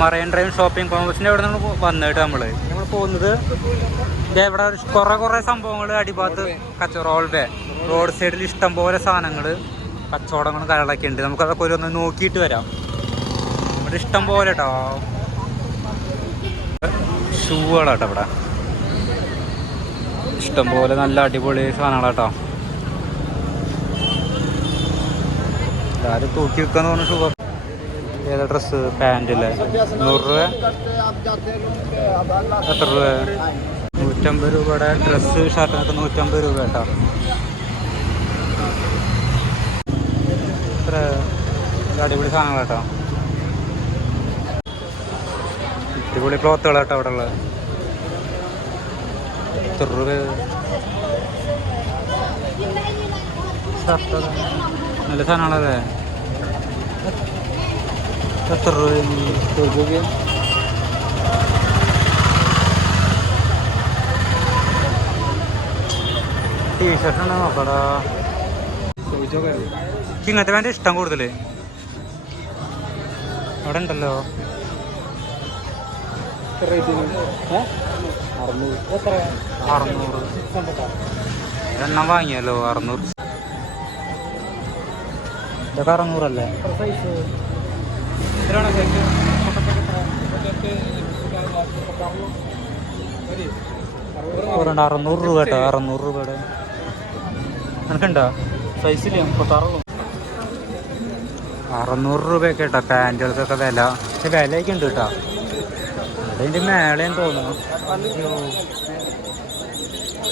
Marine drive shopping കോംപ്ലക്സിന്റെ അവിടെ നിന്ന് വന്നിട്ട് നമ്മൾ നമ്മൾ പോകുന്നത് ഇവിടെ കുറേ കുറേ സംഭവങ്ങൾ അടിഭാഗത്ത് റോൾ റോഡ് സൈഡിൽ ഇഷ്ടം പോലെ സാധനങ്ങൾ കച്ചവടങ്ങളും കാര്യങ്ങളൊക്കെ ഉണ്ട്. നമുക്ക് അതൊക്കെ ഒരു ഒന്ന് നോക്കിയിട്ട് വരാം. ഇവിടെ ഇഷ്ടം പോലെ കേട്ടോ ഷൂകളാട്ടോ ഇവിടെ. ഇഷ്ടം പോലെ നല്ല അടിപൊളി സാധനങ്ങളാട്ടോ. ആരും തൂക്കി വെക്കാന്ന് പറഞ്ഞ ഷൂ ഏതാ ഡ്രസ്സ് പാന്റില്ലേ നൂറ് രൂപ? എത്ര രൂപ? നൂറ്റമ്പത് രൂപയുടെ ഡ്രസ്സ് ഷർട്ടിനൊക്കെ നൂറ്റമ്പത് രൂപ കേട്ടോ. ഇത്ര അടിപൊളി സാധനങ്ങൾ കേട്ടോ. അടിപൊളി ക്ലോത്തുകൾ കേട്ടോ അവിടെ ഉള്ളത് എത്ര രൂപ? ഷർട്ട് നല്ല സാധനങ്ങളല്ലേ? എത്ര രൂപ ടീഷർട്ട് ഉണ്ടോ നോക്കടാ. ഇങ്ങനത്തെ വേണ്ട ഇഷ്ടം കൂടുതൽ അവിടെ ഉണ്ടല്ലോ അറുന്നൂറ്. എണ്ണം വാങ്ങിയല്ലോ അറുന്നൂറ്. ഇതൊക്കെ അറുന്നൂറല്ലേ? ഒരെണ്ണം അറുന്നൂറ് രൂപ കേട്ടോ അറുന്നൂറ് രൂപയുടെ. നിനക്കുണ്ടോ? സൈസില്ല മുപ്പത്താറുള്ളൂ അറുന്നൂറ് രൂപയൊക്കെ കേട്ടോ പാന്റുകൾക്കൊക്കെ വില. പക്ഷെ വിലയൊക്കെ ഉണ്ട് കേട്ടോ അതിന്റെ മേളേന്ന് തോന്നുന്നു.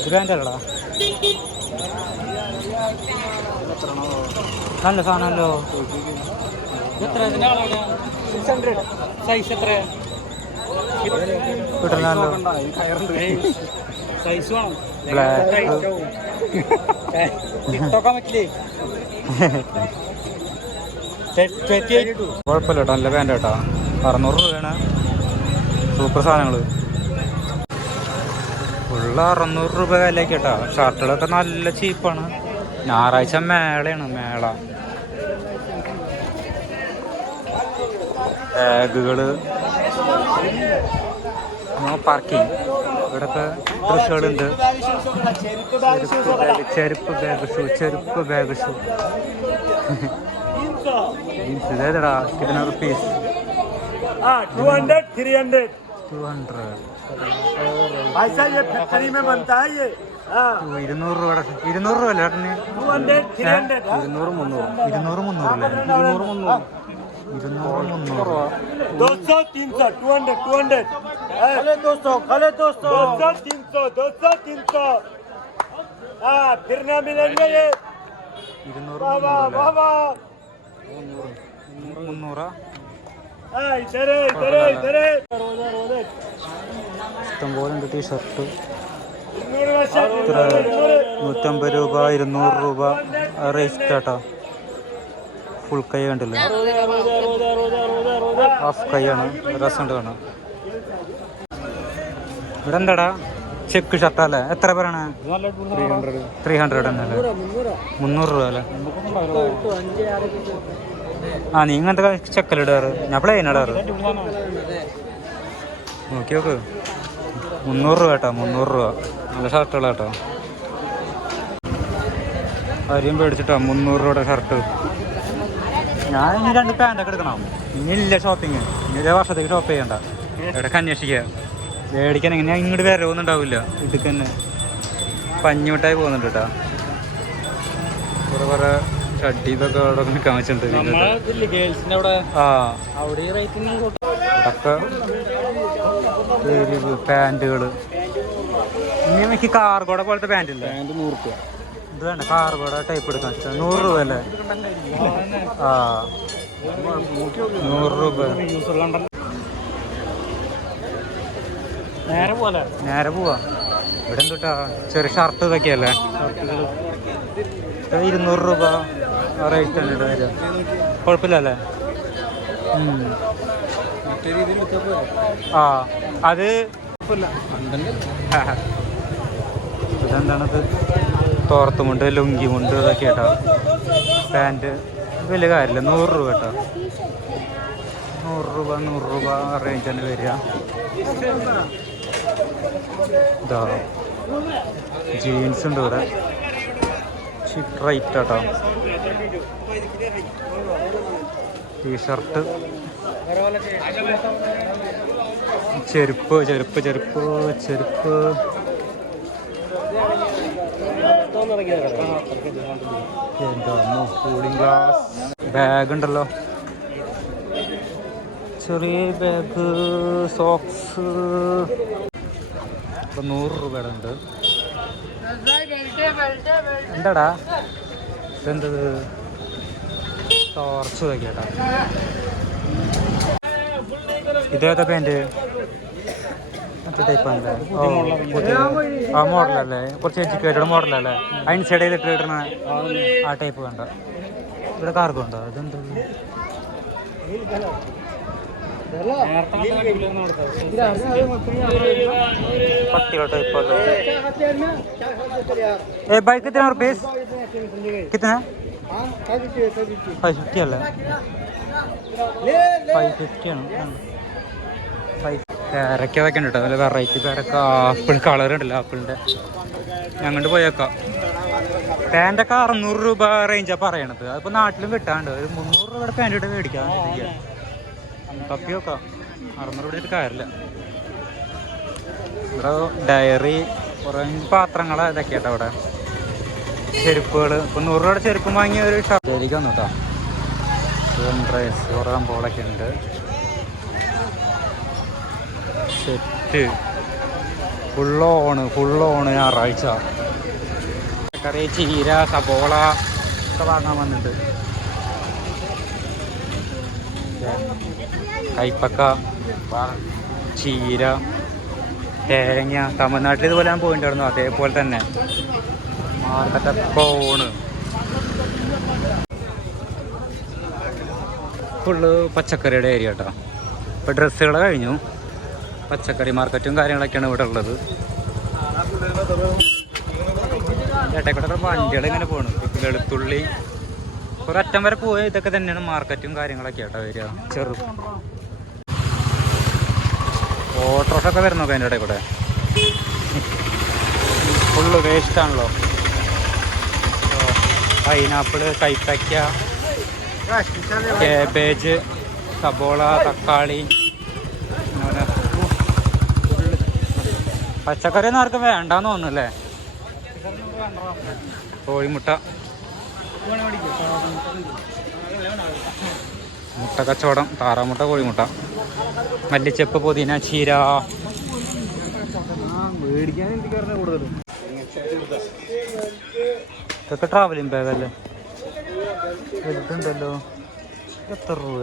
ഇത് പാന്റല്ലടാ നല്ല സാധനമല്ലോ. എത്ര? സിക്സ് ഹൺഡ്രഡ് സൈസ് എത്ര കിട്ടണല്ലോ സൈസ് വേണം. ബ്ലാക്ക് ടിക്ടോക്കാൻ പറ്റില്ലേ? കുഴപ്പമില്ല കേട്ടോ നല്ല പാന്റ് കേട്ടോ. അറുന്നൂറ് രൂപയാണ്. സൂപ്പർ സാധനങ്ങൾ ഉള്ള അറുന്നൂറ് രൂപ വിലയ്ക്ക് കേട്ടോ. ഷർട്ടുകളൊക്കെ നല്ല ചീപ്പാണ് ഞായറാഴ്ച മേളയാണ് മേള. ബാഗുകൾ നോ പാർക്കിംഗ്. ഇവിടുത്തെ ഡ്രസ്സുകളുണ്ട്. ചെരുപ്പ് ബാഗ് ഷൂ ചെരുപ്പ് bag shoe jeans. ഇതേതടാ? Rupees two hundred three hundred two hundred ഇരുന്നൂറ് രൂപയുടെ ഇരുന്നൂറ് രൂപ അല്ലേ? ഇരുന്നൂറ് മുന്നൂറ്. ഇരുന്നൂറ് മുന്നൂറ് അല്ലേ? ഇരുന്നൂറ് മുന്നൂറ്. दो सौ तीन सौ टू हंड्रेड टू हंड्रेड अरे दोस्तों अरे दोस्तों दो सौ तीन सौ दो सौ तीन सौ हाँ फिर ना मिलेंगे ये वाह वाह वाह वाह മുന്നൂറാ ഇഷ്ടംപോലെ ഉണ്ട് ടീഷർട്ട് നൂറ്റമ്പത് രൂപ ഇരുന്നൂറ് രൂപ റേറ്റ് ആട്ടോ ഫുൾ കൈ കണ്ടില്ലേ? ഹാഫ് കൈയാണ് രസമുണ്ട് കാണാം ഇവിടെ എന്താടാ ചെക്ക് ഷർട്ട് അല്ലേ? എത്ര പേരാണ്? ത്രീ ഹൺഡ്രഡ് തന്നെ അല്ലേ? മുന്നൂറ് രൂപ അല്ലേ? ആ നീ ഇങ്ങനത്തെ ചെക്കലിടാറ് ഞാൻ പ്ലെയിൻ ഇടാറ്. നോക്കി നോക്ക്. മുന്നൂറ് രൂപ കേട്ടോ മുന്നൂറ് രൂപ. നല്ല ഷർട്ടുകളാട്ടോ അരിയും പേടിച്ചിട്ടോ മുന്നൂറ് രൂപയുടെ ഷർട്ട് ഞാൻ ഇനി രണ്ട് പാന്റൊക്കെ എടുക്കണം. ഇനി ഇല്ല ഷോപ്പിങ് ഇനി ഇതേ വർഷത്തേക്ക് ഷോപ്പ് ചെയ്യണ്ട. എവിടെ അന്വേഷിക്കുക? മേടിക്കാൻ എങ്ങനെ ഇങ്ങോട്ട് വരവൊന്നും ഉണ്ടാവില്ല ഇടുക്ക് തന്നെ പഞ്ഞിമിട്ടായി പോകുന്നുണ്ട് കേട്ടോ. കുറെ കുറെ ഷഡ്ഡി ഇതൊക്കെ അവിടെ? നിൽക്കാൻ വെച്ചിട്ടുണ്ട് ആ എരിവ് പാന്റുകൾ ഇനി എനിക്ക് കാർഗോടെ പോലത്തെ പാന്റ് ഇല്ല? പാന്റ് നൂറ് രൂപ ഇത് വേണ്ട കാർഗോടെ ടൈപ്പ് എടുക്കാൻ ഇഷ്ടം. നൂറ് രൂപ അല്ലേ? ആ. നൂറ് രൂപ. നേരെ പോവാ. ഇവിടെ എന്തുട്ടാ? ചെറിയ ഷർട്ട് ഇതൊക്കെയല്ലേ ഇത് ഇരുന്നൂറ് രൂപ. റേറ്റ് ഇവിടെ വരിക. കുഴപ്പമില്ലല്ലേ ആ. അത് ഇതെന്താണത്? തോർത്തുമുണ്ട് ലുങ്കിമുണ്ട് ഇതൊക്കെ കേട്ടോ പാന്റ് വലിയ കാര്യമില്ല നൂറ് രൂപ കേട്ടോ. നൂറ് രൂപ നൂറ് രൂപ റേഞ്ച് തന്നെ വരിക. ഇതാ ജീൻസ് ഉണ്ട് ഇവിടെ. ചിപ്പ് റൈറ്റ് കേട്ടോ ടീഷർട്ട് ചെരുപ്പ് ചെരുപ്പ് ചെരുപ്പ് ചെരുപ്പ്. എന്താ കൂളിംഗ് ഗ്ലാസ് ബാഗ് ഉണ്ടല്ലോ ചെറിയ ബാഗ് സോക്സ് നൂറ് രൂപയുടെ ഉണ്ട് എന്താടാ? ഇതെന്തത് ടോർച്ച് നോക്കിയാട്ടാ ഇതേതാ പാന്റ് മറ്റേ ടൈപ്പാണല്ലേ ഓ പുതിയ ആ മോഡലല്ലേ കുറച്ച് എഡ്യൂക്കേറ്റഡ് മോഡലല്ലേ അതിന് സൈഡ് ചെയ്തിട്ട് ഇടുന്ന ആ ടൈപ്പ് വേണ്ട ഇവിടെ കാർഗോ ഉണ്ടോ ഇതെന്താ पट्टी का टाइप का ए भाई कितना रुपीस कितना ഫൈവ് ഫിഫ്റ്റി അല്ലേ ഫൈവ് ഫിഫ്റ്റി ആണ് ഫൈവ് പേരക്ക വെക്കണ്ട കേട്ടോ. നല്ല വെറൈറ്റി പേരക്ക. ആപ്പിൾ കളർ ഉണ്ടല്ലോ ആപ്പിളിന്റെ ഞങ്ങോട്ട് പോയേക്കാം. പാന്റൊക്കെ അറുന്നൂറ് രൂപ റേഞ്ചാണ് പറയണത്. അതിപ്പോൾ നാട്ടിലും കിട്ടാണ്ട്. ഒരു മുന്നൂറ് രൂപയുടെ പാന്റ് ഇട്ട് മേടിക്കാം കപ്പി നോക്കാം. അറുന്നൂറ് രൂപ ഇട്ട് കാര്യമില്ല. ഇവിടെ ഡയറി കുറേ പാത്രങ്ങൾ ഇതൊക്കെ കേട്ടോ ഇവിടെ. ചെരുപ്പുകൾ ഇപ്പം നൂറ് രൂപയുടെ ചെരുപ്പ് വാങ്ങിയ ഒരു ഷർട്ടിലേക്ക് വന്നു കേട്ടോ. ഡ്രസ് കുറേ സംഭവങ്ങളൊക്കെ ഉണ്ട്. Set. Full on full on ഞായറാഴ്ച. കറി ചീര സബോള ഒക്കെ വാങ്ങാൻ വന്നിട്ടുണ്ട് കൈപ്പക്ക ചീര തേങ്ങ തമിഴ്നാട്ടിൽ ഇതുപോലെ ഞാൻ പോയിട്ടുണ്ടായിരുന്നു അതേപോലെ തന്നെ. മാർക്കറ്റൊക്കെ ഓണ് ഫുള്ള് പച്ചക്കറിയുടെ ഏരിയ കേട്ടോ ഇപ്പോൾ ഡ്രസ്സുകൾ കഴിഞ്ഞു. പച്ചക്കറി മാർക്കറ്റും കാര്യങ്ങളൊക്കെയാണ് ഇവിടെ ഉള്ളത്. ചേട്ടക്കൂടെ വണ്ടികൾ ഇങ്ങനെ പോണു. വെളുത്തുള്ളി ഒരറ്റം വരെ പോയ ഇതൊക്കെ തന്നെയാണ് മാർക്കറ്റും കാര്യങ്ങളൊക്കെ കേട്ടോ വരിക. ചെറു. ഓട്ടോഷൊക്കെ വരുന്നു അതിന്റെ ഇടയിൽ കൂടെ. ഫുള്ള് വേസ്റ്റ് ആണല്ലോ പൈനാപ്പിൾ കൈപ്പയ്ക്ക കേബേജ് സബോള തക്കാളി അങ്ങനെ പച്ചക്കറി ഒന്നും ആർക്കും വേണ്ടാന്ന് തോന്നുന്നല്ലേ? കോഴിമുട്ട. മുട്ട കച്ചവടം താറാമുട്ട കോഴിമുട്ട. മല്ലിച്ചെപ്പ് പുതിന ചീര. ഇതൊക്കെ ട്രാവലിംഗ് ബാഗ് അല്ലേ? വലുതുണ്ടല്ലോ. എത്ര രൂപ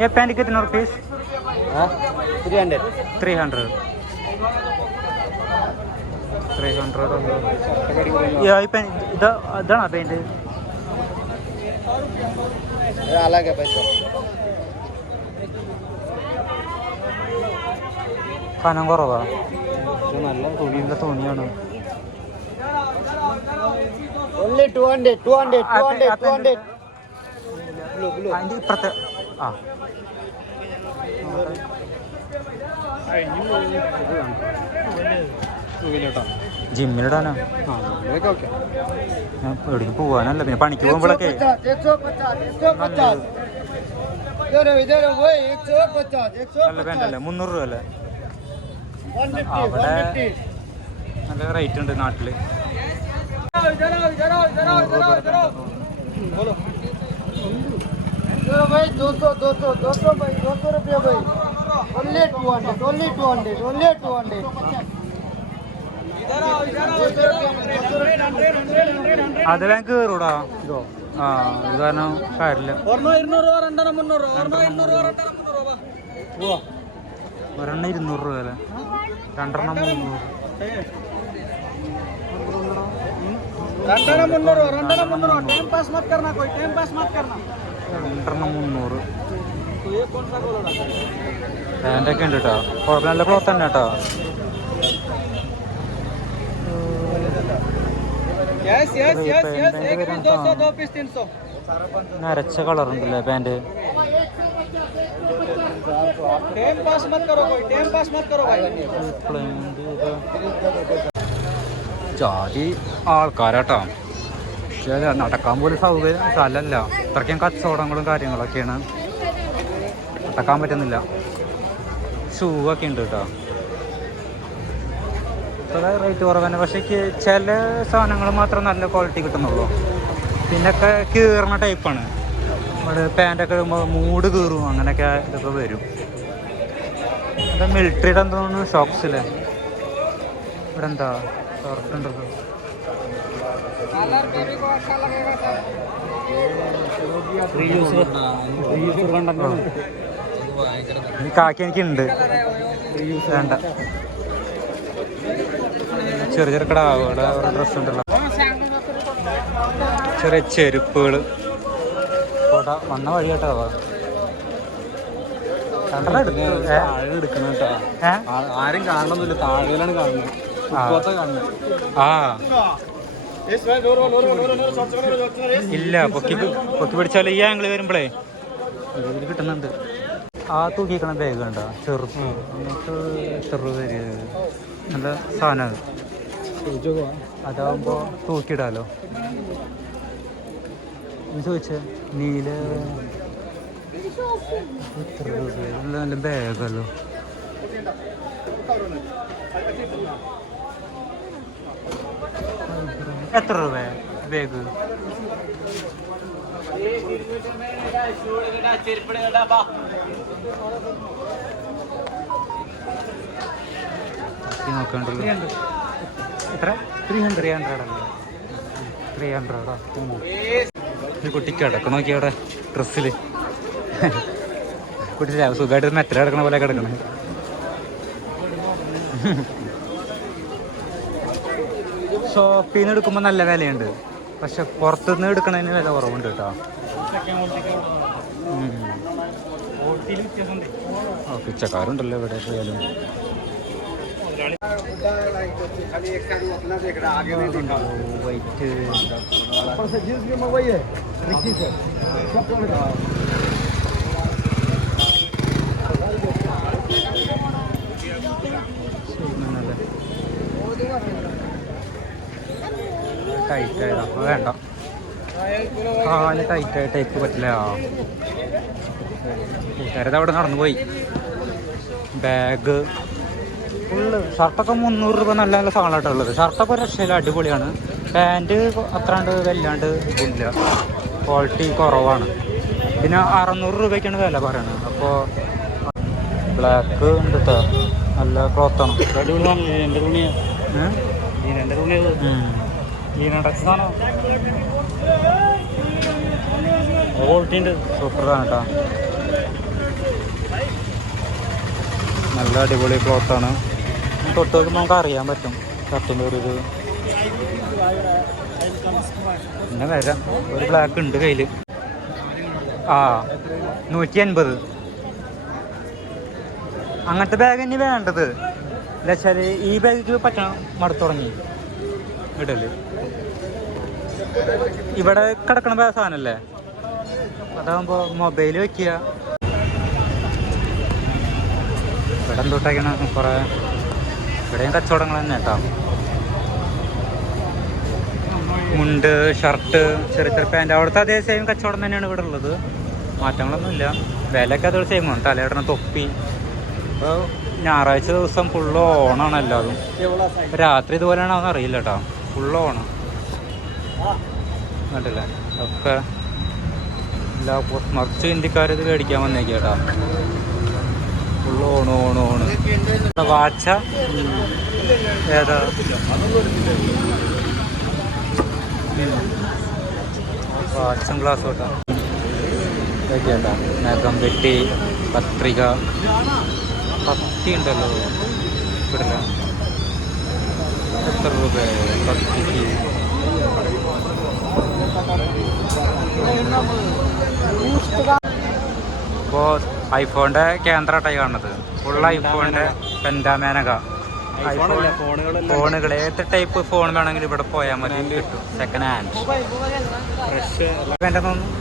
ये पेंट कितना rupees three hundred three hundred three hundred ये पेंट दाना पेंट अलग है पैसा। കനം കുറവാ. നല്ല തുണിയുള്ള തുണിയാണ്. ആ. ജിമ്മിലിടാനാ? എവിടെ പോവാനല്ല പിന്നെ പണിക്ക് പോകുമ്പോഴൊക്കെ നല്ല പാന്റ് മുന്നൂറ് രൂപ അല്ലേ? അവിടെ फिफ्टी നല്ല റേറ്റ് ഉണ്ട് നാട്ടിൽ इधर आओ इधर आओ इधर आओ इधर आओ इधर आओ बोलो चलो भाई दो सौ दो सौ दो सौ भाई दो सौ रुपये भाई only two hundred only two hundred only two hundred അത് വേഗം കയറൂടാ ഇതോ ആ ഇത് കാരണം കാര്യമില്ല ഒരെണ്ണം ഇരുന്നൂറ് രൂപ അല്ലേ രണ്ടെണ്ണം മുന്നൂറ് रंडना मुन्नूर रंडना मुन्नूर टाइम पास मत करना कोई टाइम पास मत करना രണ്ടെണ്ണം മുന്നൂറ് तो ये कौन सा बोलो പാൻ്റൊക്കെ ഉണ്ട് കേട്ടോ കുഴപ്പമില്ല നല്ല ക്ലോത്ത് തന്നെ കേട്ടോ यस यस यस यस एक पीस दो सौ दो पीस तीन सौ നരച്ച കളർ ഉണ്ടല്ലേ പാന്റ് ജാതി ആൾക്കാരാട്ടോ. പക്ഷേ നടക്കാൻ പോലും സൗകര്യം സ്ഥലമല്ല അത്രയ്ക്കും കച്ചവടങ്ങളും കാര്യങ്ങളൊക്കെയാണ്. നടക്കാൻ പറ്റുന്നില്ല. ഷൂ ഒക്കെ ഉണ്ട് കേട്ടോ. ഇത്ര റേറ്റ് കുറവാണ് പക്ഷേ ചില സാധനങ്ങൾ മാത്രം നല്ല ക്വാളിറ്റി കിട്ടുന്നുള്ളൂ. പിന്നെ ഒക്കെ കീറുന്ന ടൈപ്പാണ്. നമ്മുടെ പാന്റൊക്കെ ഇടുമ്പോൾ മൂട് കീറും അങ്ങനെയൊക്കെ ഇതൊക്കെ വരും. എന്താ മിലിറ്ററിയുടെ എന്തോ ഷോക്സ് അല്ലേ ഇവിടെ എന്താ? തുറക്കുണ്ടത് കാക്കി എനിക്കുണ്ട്. വേണ്ട. ചെറിയ ചെറുക്കട അവിടെ ഡ്രസ്സ് ഉണ്ടല്ലോ. ചെറിയ ചെരുപ്പുകൾ. കോട്ട വന്ന വഴി കേട്ടോ? ആരും കാണണമെന്നില്ല താഴെയിലാണ് കാണുന്നത്. ആ. ഇല്ല പൊക്കി പൊക്കി പിടിച്ചാൽ ഈ ആംഗിൾ വരുമ്പോഴേ കിട്ടുന്നുണ്ട്. ആ തൂക്കിക്കണ ബാഗ് കണ്ട? ചെറുപ്പ്. എന്നിട്ട് ചെറു വരി നല്ല സാധനം അതാവുമ്പോ തൂക്കിയിടാലോ. ചോദിച്ചേ നീല. രൂപ നല്ല ബാഗല്ലോ എത്ര രൂപ ബാഗ് നോക്കണ്ടല്ലോ. എത്ര? ത്രീ ഹൺഡ്രഡ് ത്രീ ഹൺഡ്രഡ് അല്ലേ ത്രീ ഹൺഡ്രഡാ ഈ കുട്ടി കിടക്കണം നോക്കി അവിടെ ഡ്രസ്സിൽ കുട്ടി സുഖമായിട്ട് മെറ്റൽ കിടക്കണ പോലെ കിടക്കണേ. ഷോപ്പിൽ നിന്ന് എടുക്കുമ്പോൾ നല്ല വിലയുണ്ട്. പക്ഷെ പുറത്തുനിന്ന് എടുക്കണതിന് വില കുറവുണ്ട് കേട്ടോ. ഉച്ചക്കാരുണ്ടല്ലോ ഇവിടെ. ആയാലും വൈറ്റ് ടൈറ്റ് ആയതാ അപ്പൊ വേണ്ട കാൽ ടൈറ്റ് ആയിട്ട് ടൈപ്പ് പറ്റില്ല. കൂട്ടുകാരത് അവിടെ നടന്നു പോയി ബാഗ് ഫുള്ള് ഷർട്ടൊക്കെ മുന്നൂറ് രൂപ നല്ല നല്ല സാധനമായിട്ട് ഉള്ളത്. ഷർട്ടൊക്കെ ഒരു രക്ഷയില്ല അടിപൊളിയാണ്. പാന്റ് അത്രാണ്ട് വല്ലാണ്ട് ഇല്ല ക്വാളിറ്റി കുറവാണ്. പിന്നെ അറുന്നൂറ് രൂപയ്ക്കാണ് വില പറയുന്നത് അപ്പോൾ ബ്ലാക്ക് ഉണ്ട് കേട്ടോ നല്ല ക്ലോത്താണ് ആണ്. ക്വാളിറ്റി ഉണ്ട്. സൂപ്പറാണ് കേട്ടോ നല്ല അടിപൊളി ക്ലോത്താണ് തൊട്ട് നോക്കുമ്പോൾ നമുക്ക് അറിയാൻ പറ്റും. ഷർട്ടിന്റെ ഒരു ഇത് പിന്നെ വരാം. ഒരു ബ്ലാക്ക് ഉണ്ട് കയ്യിൽ ആ നൂറ്റി അൻപത് അങ്ങനത്തെ ബാഗ് തന്നെ വേണ്ടത്. എന്താ വെച്ചാൽ ഈ ബാഗിക്ക് പറ്റണം മടുത്തു തുടങ്ങി ഇടൽ. ഇവിടെ കിടക്കണ ബാഗ് സാധനല്ലേ? അതാകുമ്പോൾ മൊബൈൽ വെക്കുക. ഇവിടെ എന്തോട്ടേക്കാണ് കുറേ ഇവിടെയും കച്ചവടങ്ങൾ തന്നെ കേട്ടോ. മുണ്ട് ഷർട്ട് ചെറിയ ചെറിയ പാന്റ് അവിടുത്തെ അതേ സെയിം കച്ചവടം തന്നെയാണ് ഇവിടെ ഉള്ളത്. മാറ്റങ്ങളൊന്നുമില്ല വിലയൊക്കെ അതോട് സെയിം ആണ്. തലയിടണ തൊപ്പി. അപ്പോൾ ഞായറാഴ്ച ദിവസം ഫുള്ള് ഓണാണ് എല്ലാതും. രാത്രി ഇതുപോലെയാണോ അറിയില്ല കേട്ടോ. ഫുള്ള് ഓണം കണ്ടില്ലേ? ഒക്കെ എല്ലാ മറിച്ച് ഇന്ത്യക്കാരത് മേടിക്കാൻ വന്നേക്കാം full on on on. Watch. ഏതാ? വാച്ചും ഗ്ലാസ് കേട്ടോ ഇതൊക്കെയാട്ടാ നഖം വെട്ടി പത്രിക. പത്തി ഉണ്ടല്ലോ. ഇവിടെ എത്ര രൂപ പത്തിക്ക്. ഇപ്പോൾ ഐഫോണിന്റെ കേന്ദ്രമായിട്ടായി കാണുന്നത്. ഫുൾ ഐഫോണിന്റെ പെൻഡാമേനക. ഐഫോൺ ഫോണുകൾ ഏത് ടൈപ്പ് ഫോൺ വേണമെങ്കിലും ഇവിടെ പോയാൽ മതി കിട്ടും. സെക്കൻഡ് ഹാൻഡ് ഫ്രഷ് എന്റെ തോന്നുന്നു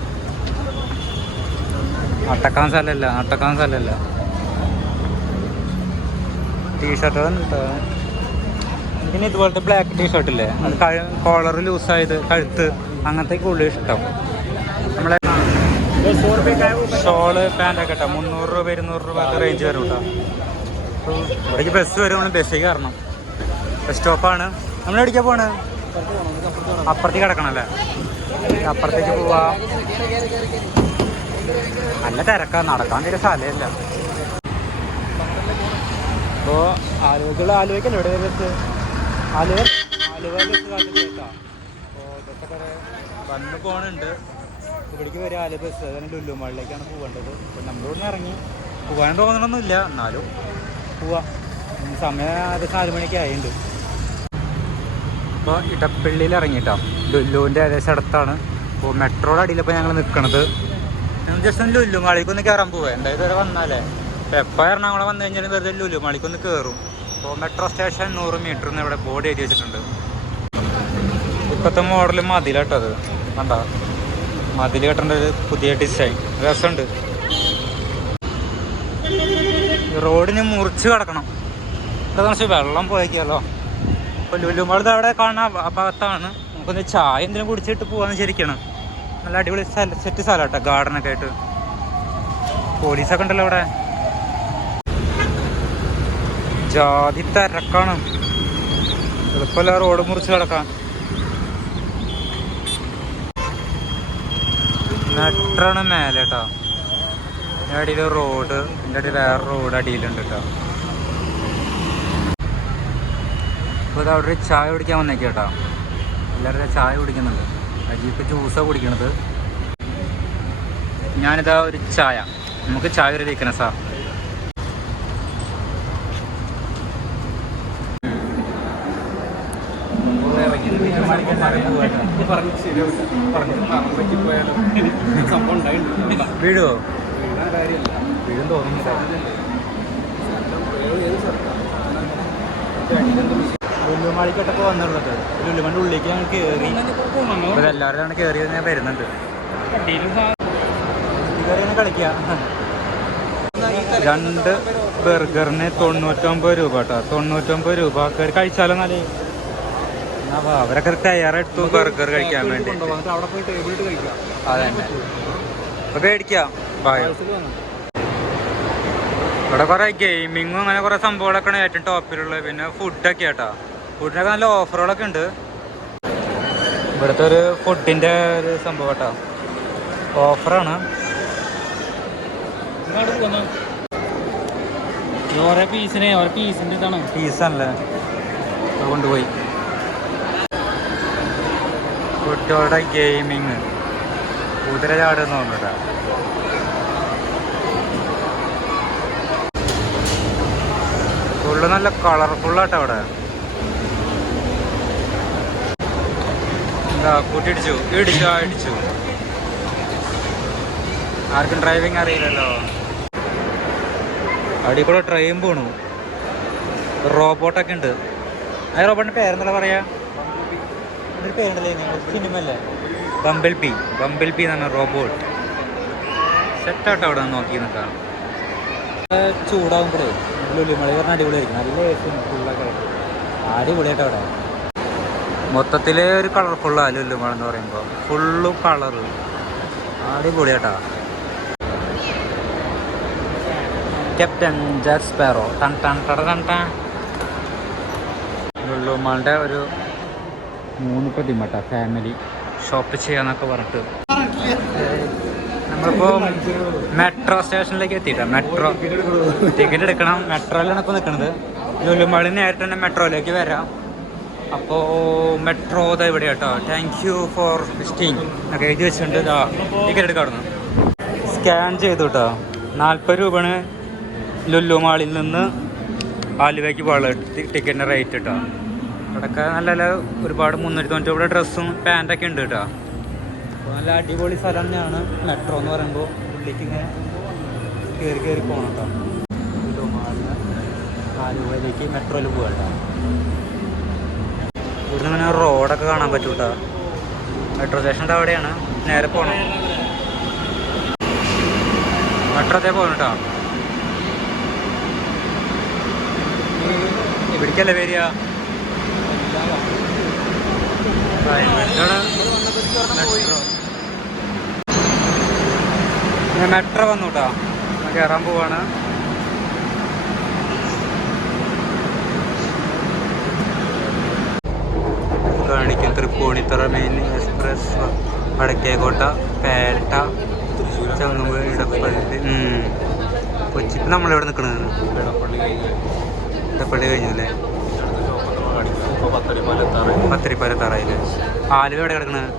അട്ടക്കാൻ സ്ഥലമല്ല അട്ടക്കാൻ സ്ഥലമല്ല. ടീഷർട്ട് പിന്നെ ഇതുപോലത്തെ ബ്ലാക്ക് ടീഷർട്ട് ഇല്ലേ? അത് കോളർ ലൂസായത് കഴുത്ത്. അങ്ങനത്തെ കൂടുതൽ ഇഷ്ടം. ഷോൾ പാന്റൊക്കെ കേട്ടോ മുന്നൂറ് രൂപ ഇരുന്നൂറ് രൂപ റേഞ്ച് വരും കേട്ടോ. അപ്പോൾ ഇവിടേക്ക് ബസ് വരും നമ്മൾ ബസ്സിൽ കയറണം. ബസ് സ്റ്റോപ്പാണ് നമ്മൾ എവിടേക്കാണ് പോണ്? അപ്പുറത്തേക്ക് കിടക്കണം അല്ലേ? അപ്പുറത്തേക്ക് പോവാ. നല്ല തിരക്കാ. നടക്കാൻ തീരെ സ്ഥലമില്ല. അപ്പോൾ ആലുവക്കുള്ള ആലുവയ്ക്കല്ലേ ഇവിടെ ബസ് ആലുവ ആലുവ ബസ് കാത്തിട്ടാ അപ്പോൾ ഇതൊക്കെ വന്ന് പോണുണ്ട്. ഇവിടേക്ക് വരെ ആല ബസ് അതാണ് ലുല്ലുമാളിലേക്കാണ് പോകേണ്ടത്. അപ്പം നമ്മുടെ ഇവിടെ ഇറങ്ങി. പോകാൻ തോന്നണമൊന്നുമില്ല എന്നാലും പോവാം. സമയം അത് നാല് മണിക്ക് ആയിട്ടുണ്ട് ഇപ്പോൾ ഇടപ്പള്ളിയിൽ ഇറങ്ങിയിട്ടാ ലുല്ലുവിന്റെ ഏകദേശം അടുത്താണ്. ഇപ്പോൾ മെട്രോയുടെ അടിയിലപ്പോൾ ഞങ്ങൾ നിൽക്കണത് ഞങ്ങൾ ജസ്റ്റ് ഒന്ന് ലുല്ലുമാളിക്ക് ഒന്ന് കയറാൻ പോവാം. എന്തായാലും ഇതുവരെ വന്നാലേ? ഇപ്പോൾ എപ്പോൾ എറണാകുളം വന്നു കഴിഞ്ഞാലും വെറുതെ ലുല്ലുമാളിക്ക് ഒന്ന് കയറും അപ്പോൾ മെട്രോ സ്റ്റേഷൻ നൂറ് മീറ്റർ എന്ന് ഇവിടെ ബോർഡ് എഴുതി വെച്ചിട്ടുണ്ട്. ഇപ്പോഴത്തെ മോഡൽ മതിലാട്ടോ അത്. കണ്ട? മതിൽ കെട്ടേണ്ട ഒരു പുതിയ ഡിസൈൻ രസമുണ്ട്. റോഡിന് മുറിച്ച് കിടക്കണം. ഇവിടെ വെച്ചാൽ വെള്ളം പോയേക്കല്ലോ അപ്പോൾ ലുലുമാളത് അവിടെ കാണുന്ന ഭാഗത്താണ്. നമുക്കൊന്ന് ചായ എന്തെങ്കിലും കുടിച്ചിട്ട് പോകാമെന്ന് ശരിക്കണം നല്ല അടിപൊളി സ്ഥല സെറ്റ് സ്ഥലം കേട്ടോ ഗാർഡനൊക്കെ ആയിട്ട്. പോലീസൊക്കെ ഉണ്ടല്ലോ അവിടെ. ജാതി തിരക്കാണ്. എളുപ്പമല്ല റോഡ് മുറിച്ച് കിടക്കാൻ? മെട്രാണ് മേലെ കേട്ടോ എന്റെ അടിയിൽ റോഡ് എന്റെ അടിയിൽ വേറെ റോഡ് അടിയിലുണ്ട് കേട്ടോ അപ്പോൾ ഇത് അവിടെ ഒരു ചായ കുടിക്കാൻ വന്നേക്ക കേട്ടോ എല്ലാവരും ചായ കുടിക്കുന്നുണ്ട്. അജീപ്പ് ജ്യൂസാണ് കുടിക്കണത്. ഞാനിതാ ഒരു ചായ. നമുക്ക് ചായ ഒരു വീക്ക്നെസ്സാ വീഴുവോ വീഴും തോന്നുന്നില്ല ലുല്ലുമാളിക്കട്ടൊക്കെ വന്നുള്ളത് ലുല്ലുമാന്റെ ഉള്ളിലേക്ക് ഞങ്ങൾ കയറി എല്ലാവരും കയറിയത് കയറി ഞാൻ വരുന്നുണ്ട്. കളിക്കുക രണ്ട് ബർഗറിന് തൊണ്ണൂറ്റൊമ്പത് രൂപ കേട്ടോ. തൊണ്ണൂറ്റൊമ്പത് രൂപ. കഴിച്ചാലോ നല്ല അവരൊക്കെ തയ്യാറെടുത്തു ബർഗർ കഴിക്കാൻ വേണ്ടി അവിടെ അപ്പൊ പേടിക്കാം. ഇവിടെ കുറെ ഗെയിമിങ്ങും അങ്ങനെ കുറെ സംഭവങ്ങളൊക്കെയാണ് ഏറ്റവും ടോപ്പിലുള്ളത് പിന്നെ ഫുഡൊക്കെ ആട്ടാ ഫുഡിനൊക്കെ നല്ല ഓഫറുകളൊക്കെ ഉണ്ട്. ഇവിടുത്തെ ഒരു ഫുഡിന്റെ ഒരു സംഭവം കേട്ടോ ഓഫറാണ് ഓരോ പീസിനെ ഓരോ പീസിന്റെ ഇതാണ്? പീസാണല്ലേ കൊണ്ടുപോയി. കുട്ടികളുടെ ഗെയിമിങ് കുതിര എന്ന് തോന്നുന്നുട്ടാ. ഫുള്ള് നല്ല കളർഫുള്ളാട്ടോ അവിടെ. എന്താ കൂട്ടി ഇടിച്ചു ഇടിച്ചു. ആർക്കും ഡ്രൈവിംഗ് അറിയില്ലല്ലോ. അടിക്കൂടെ ട്രെയിൻ പോണു. റോബോട്ടൊക്കെ ഉണ്ട്. ആ റോബോട്ടിന്റെ പേരെന്താ പറയാ? പേരുണ്ടല്ലേ സിനിമ അല്ലേ ബമ്പിൾ പി ബമ്പിൾ പി എന്ന് പറഞ്ഞ റോബോട്ട് സെറ്റായിട്ട് അവിടെ നിന്ന് നോക്കി നിൽക്കാം ചൂടാകുമ്പോഴേ മഴ പറഞ്ഞാൽ അടിപൊളിയായിരിക്കും. നല്ല ഫുള്ളൊക്കെ അടിപൊളിയായിട്ട് അവിടെ. മൊത്തത്തിലെ ഒരു കളർഫുള്ളാണ് മഴ എന്ന് പറയുമ്പോൾ ഫുള്ള് കളറ് അടിപൊളിയാട്ടാ. ക്യാപ്റ്റൻ ജാസ് സ്പാറോ ടൺ ടൺ ടട ടൺ ഒരു മൂന്ന് പ്രതിമട്ട ഫാമിലി ഷോപ്പ് ചെയ്യാന്നൊക്കെ പറഞ്ഞിട്ട്. നമ്മളിപ്പോ മെട്രോ സ്റ്റേഷനിലേക്ക് എത്തിയിട്ട. മെട്രോ. ടിക്കറ്റ് എടുക്കണം. മെട്രോയിലാണ് ഇപ്പോൾ നിൽക്കുന്നത് ലുലുമാളി നേരിട്ട് തന്നെ മെട്രോയിലേക്ക് വരാം. അപ്പോ മെട്രോ ഇതാ ഇവിടെ കേട്ടോ. താങ്ക് യു ഫോർ വിസ്റ്റിംഗ് ഒക്കെ എഴുതി വെച്ചിട്ടുണ്ട്. ഇതാ ടിക്കറ്റ് എടുക്കാറുണ്ട് സ്കാൻ ചെയ്തു കേട്ടോ നാൽപ്പത് രൂപയാണ് ലുലു മാളിൽ നിന്ന് ആലുവയ്ക്ക് പോകാനുള്ള ടിക്കറ്റിന്റെ റേറ്റ് കേട്ടോ ഇവിടെയൊക്കെ നല്ല നല്ല ഒരുപാട് മുന്നൂറ്റി തൊണ്ണൂറ്റി ഇവിടെ ഡ്രസ്സും പാന്റൊക്കെ ഉണ്ട് കേട്ടോ. അപ്പോൾ നല്ല അടിപൊളി സ്ഥലം തന്നെയാണ്. മെട്രോ എന്ന് പറയുമ്പോൾ ഉള്ളിലേക്ക് ഇങ്ങനെ കയറി കയറി പോകണം കേട്ടോ. ആലുവയിലേക്ക് മെട്രോയിൽ പോകാം കേട്ടോ. ഇവിടുന്ന് ഇങ്ങനെ റോഡൊക്കെ കാണാൻ പറ്റും കേട്ടോ. മെട്രോ സ്റ്റേഷന്റെ അവിടെയാണ്. നേരെ പോകണം മെട്രോത്തെ പോകണം കേട്ടോ. ഇവിടേക്കല്ലേ വരിക? മെട്രോ വന്നു കേട്ടോ കയറാൻ പോവാണ്. കാണിക്കും തൃപ്പൂണിത്തറ മെയിൻ എക്സ്പ്രസ് വടക്കേക്കോട്ട പേട്ട ചങ്ങമ്പ് ഇടപ്പള്ളി ഉം. കൊച്ചി ഇപ്പം നമ്മളിവിടെ നിൽക്കണത് ഇടപ്പള്ളി കഴിഞ്ഞല്ലേ പത്തിരിപ്പാലത്താറായില്ലേ? ആലുവ എവിടെ കിടക്കണത്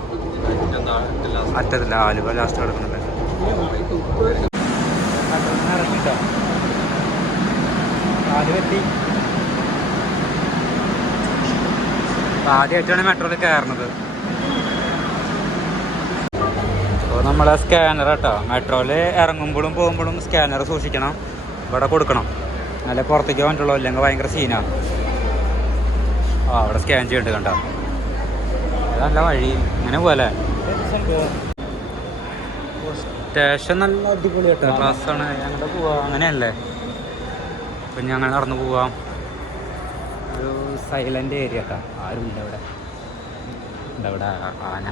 അറ്റത്തില്ല ആലുവ ലാസ്റ്റ് ആലുവ എത്തി ആദ്യമായിട്ടാണ് മെട്രോയിൽ കയറുന്നത് അപ്പോൾ നമ്മളെ സ്കാനർ കേട്ടോ മെട്രോയിൽ ഇറങ്ങുമ്പോഴും പോകുമ്പോഴും സ്കാനർ സൂക്ഷിക്കണം. ഇവിടെ കൊടുക്കണം. നല്ല പുറത്തേക്ക് പറ്റുള്ളൂ. അല്ലെങ്കിൽ ഭയങ്കര സീനാണ് ആ അവിടെ സ്കാൻ ചെയ്തിട്ട് കണ്ട? നല്ല വഴി ഇങ്ങനെ പോലെ സ്റ്റേഷൻ നല്ല അടിപൊളി കേട്ടോ ക്ലാസ്സാണ് ഞങ്ങളുടെ പോവാ അങ്ങനെയല്ലേ? അപ്പം ഞങ്ങൾ നടന്നു പോവാം. ഒരു സൈലന്റ് ഏരിയ കേട്ടോ ആരുമില്ല ഇവിടെ. അവിടെ ആന.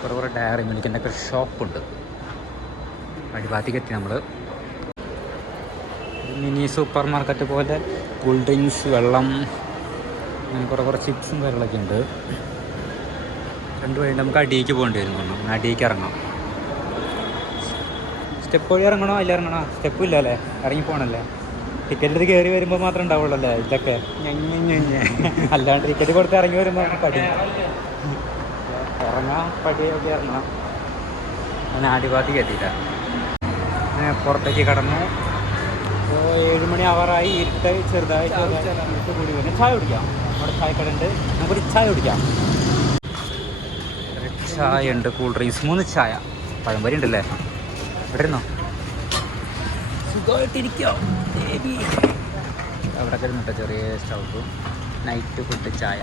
കുറേ കുറേ ഡയറി മിൽക്കിന്റെ ഒക്കെ ഷോപ്പുണ്ട് അടിഭാഗത്തേക്ക് നമ്മൾ മിനി സൂപ്പർ മാർക്കറ്റ് പോലെ കൂൾ ഡ്രിങ്ക്സ് വെള്ളം അങ്ങനെ കുറേ കുറേ ചിപ്സും കാര്യങ്ങളൊക്കെ ഉണ്ട്. രണ്ട് വഴി നമുക്ക് അടിയിലേക്ക് പോകേണ്ടി വരും തോന്നുന്നു. അടിയിലേക്ക് ഇറങ്ങാം സ്റ്റെപ്പ് വഴി ഇറങ്ങണോ? അല്ല ഇറങ്ങണോ? സ്റ്റെപ്പ് ഇല്ല അല്ലേ? ഇറങ്ങി പോകണല്ലേ? ടിക്കറ്റ് എടുത്ത് കയറി വരുമ്പോൾ മാത്രമേ ഉണ്ടാവുള്ളൂ അല്ലേ ഇതൊക്കെ. അല്ലാണ്ട് ടിക്കറ്റ് കൊടുത്ത് ഇറങ്ങി വരുമ്പോൾ പടി ഇറങ്ങാം പടിയൊക്കെ ഇറങ്ങണം. അങ്ങനെ എത്തിയില്ല അങ്ങനെ പുറത്തേക്ക് കടന്നു. ഏഴുമണി അവറായി ഇരുട്ട് ചെറുതായി കൂടി വരുന്നു ചായ കുടിക്കാം. അവിടെ ചായക്കട ഉണ്ട് നമുക്കൊരു ചായ കുടിക്കാം. ചായ ഉണ്ട് കൂൾ ഡ്രിങ്ക്സ് മൂന്ന് ചായ. പഴംപൊരി ഉണ്ടല്ലേ? ഇവിടെ ഇരുന്നോ സുഖമായിട്ടിരിക്കോ അവിടെ കിടന്നിട്ട് ചെറിയ സ്റ്റൗ. നൈറ്റ് ഫുഡ് ചായ.